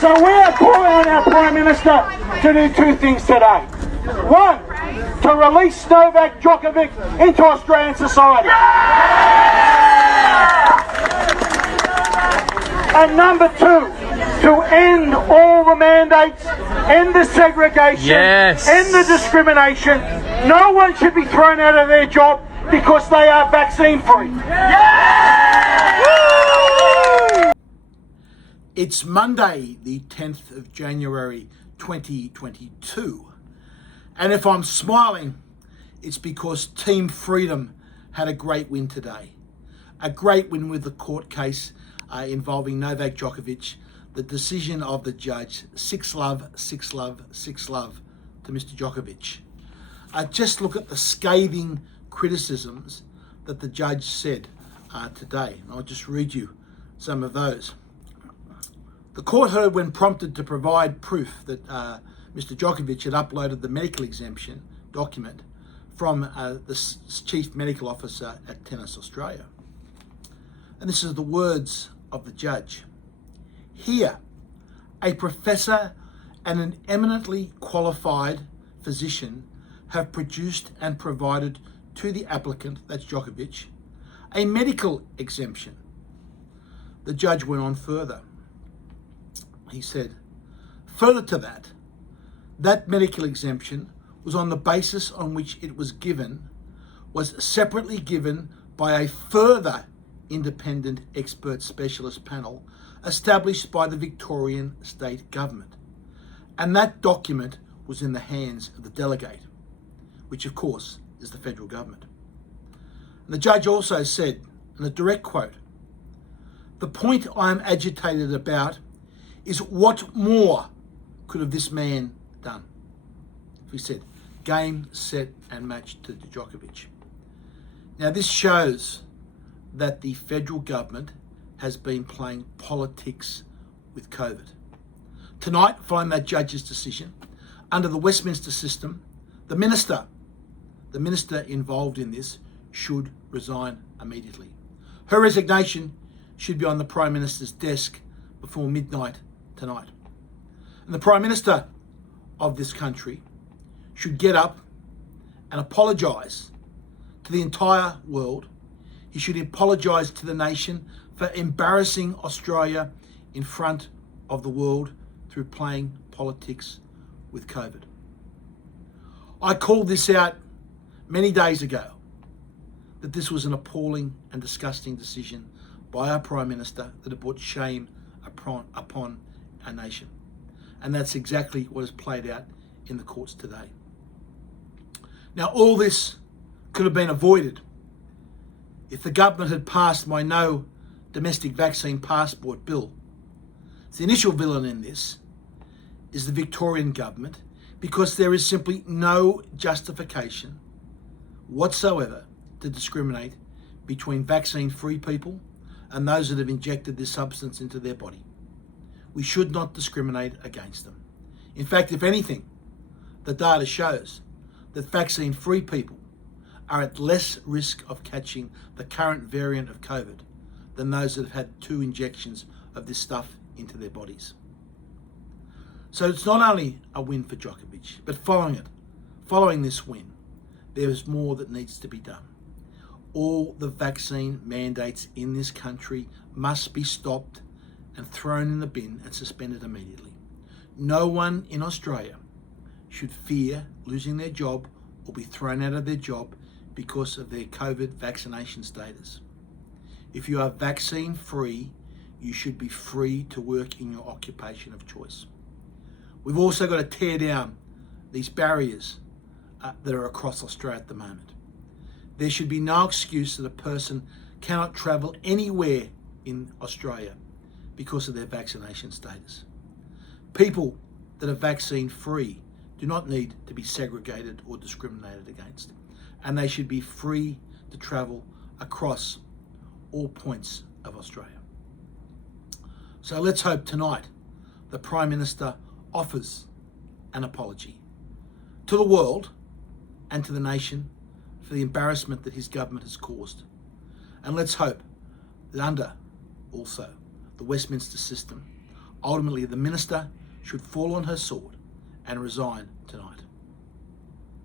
So we are calling on our Prime Minister to do two things today. One, to release Novak Djokovic into Australian society. And number two, to end all the mandates, end the segregation, end the discrimination. No one should be thrown out of their job because they are vaccine free. It's Monday, the 10th of January 2022. And if I'm smiling, it's because Team Freedom had a great win today. A great win with the court case involving Novak Djokovic, the decision of the judge, 6-love, 6-love, 6-love to Mr. Djokovic. Just look at the scathing criticisms that the judge said today. I'll just read you some of those. The court heard when prompted to provide proof that Mr. Djokovic had uploaded the medical exemption document from the Chief Medical Officer at Tennis Australia. And this is the words of the judge. Here, a professor and an eminently qualified physician have produced and provided to the applicant, that's Djokovic, a medical exemption. The judge went on further. He said, further to that, that medical exemption was on the basis on which it was given, was separately given by a further independent expert specialist panel established by the Victorian state government. And that document was in the hands of the delegate, which of course is the federal government. And the judge also said, in a direct quote, the point I am agitated about is what more could have this man done? He said, game, set and match to Djokovic. Now this shows that the federal government has been playing politics with COVID. Tonight, following that judge's decision, under the Westminster system, the minister involved in this should resign immediately. Her resignation should be on the Prime Minister's desk before midnight tonight. And the Prime Minister of this country should get up and apologise to the entire world. He should apologise to the nation for embarrassing Australia in front of the world through playing politics with COVID. I called this out many days ago, that this was an appalling and disgusting decision by our Prime Minister that had brought shame upon our nation. And that's exactly what has played out in the courts today. Now, all this could have been avoided if the government had passed my no domestic vaccine passport bill. The initial villain in this is the Victorian government, because there is simply no justification whatsoever to discriminate between vaccine-free people and those that have injected this substance into their body. We should not discriminate against them. In fact, if anything, the data shows that vaccine-free people are at less risk of catching the current variant of COVID than those that have had 2 injections of this stuff into their bodies. So it's not only a win for Djokovic, but following this win, there is more that needs to be done. All the vaccine mandates in this country must be stopped and thrown in the bin and suspended immediately. No one in Australia should fear losing their job or be thrown out of their job because of their COVID vaccination status. If you are vaccine free, you should be free to work in your occupation of choice. We've also got to tear down these barriers that are across Australia at the moment. There should be no excuse that a person cannot travel anywhere in Australia because of their vaccination status. People that are vaccine free do not need to be segregated or discriminated against, and they should be free to travel across all points of Australia. So let's hope tonight the Prime Minister offers an apology to the world and to the nation for the embarrassment that his government has caused. And let's hope that under also the Westminster system, Ultimately, the minister should fall on her sword and resign tonight.